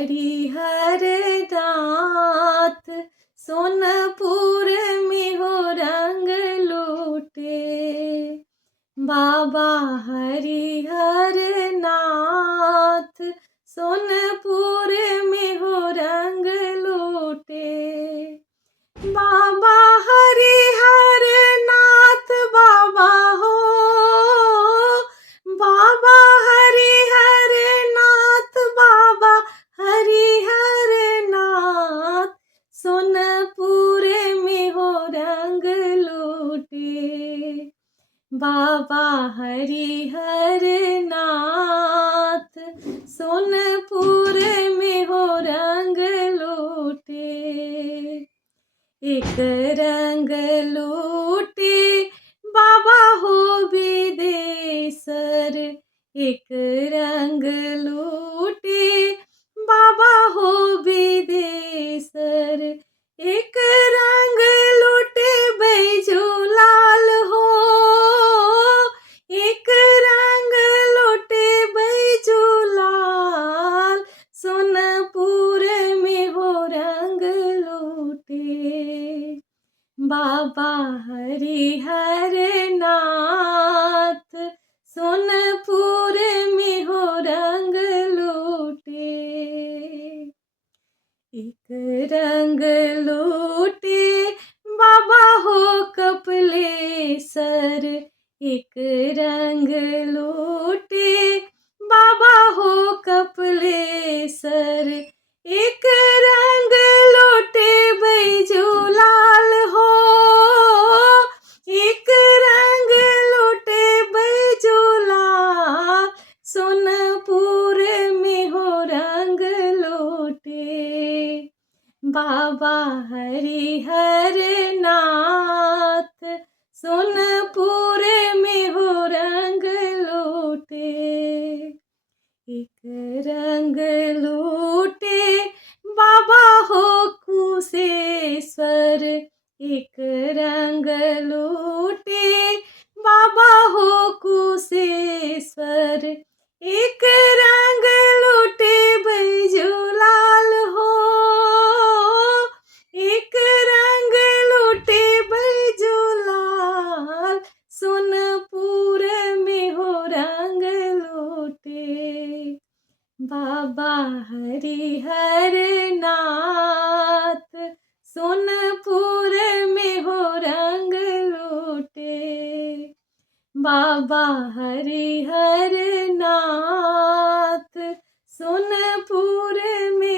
हरिहर नाथ सोनपुर में हो रंग लूटे। बाबा हरिहर नाथ सोनपुर में हो रंग लूटे। बाबा हरिहर नाथ बाबा हो, बाबा हरिहर नाथ बाबा हरिहर नाथ सोनपुर में हो रंग लूटे। बाबा हरिहर नाथ सोनपुर में हो रंग लूटे। एक रंग लूटे बाबा हो विदेशर, एक रंग लूटे बाबा हो विदेशर। एक रंग लूटे बैजूलाल हो, एक रंग लूटे बैजूलाल सोनपुर में हो रंग लूटे। बाबा हरिहर नाथ सोनपुर में हो रंग लूटे। एक रंग लूटे बाबा हो कपिलेश्वर, एक रंग लूटे बाबा हो कपिलेश्वर। एक रंग लूटे बैजूलाल हो, एक रंग लूटे बैजूलाल सोनपुर में हो रंग लूटे। बाबा हरिहर नाथ सोनपुर में हो रंग लूटे। एक रंग लूटे बाबा हो कुशेश्वर, एक रंग लूटे बाबा हो कुशेश्वर। एक रंग लूटे बैजूलाल हो, एक रंग लूटे बैजूलाल सोनपुर में हो रंग लूटे। बाबा हरिहर नाथ सोनपुर में हो रंग लूटे। बाबा हरिहर नाथ सोनपुर में